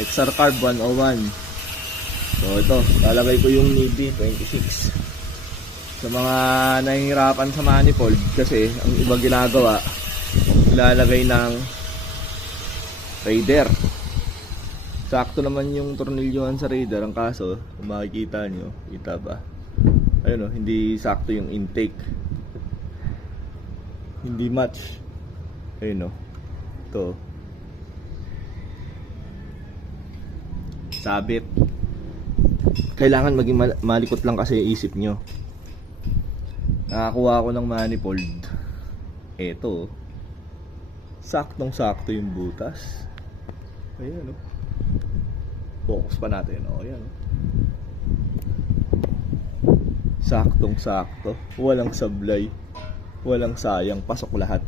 XR Carb 101. So ito, lalagay ko yung Nibby 26. Sa mga nahihirapan sa manifold, kasi ang iba ginagawa, ilalagay ng Raider. Sakto naman yung tornilyohan sa Raider, ang kaso, kung makikita nyo, kita ba? Ayun o, hindi sakto yung intake. Hindi match. Ayun o, ito. Sabit. Kailangan maging malikot lang kasi isip nyo. Nakakuha ako ng manifold. Eto. Saktong sakto yung butas. Ayan o. Focus pa natin. O, ayan o. Saktong sakto. Walang sablay. Walang sayang. Pasok lahat.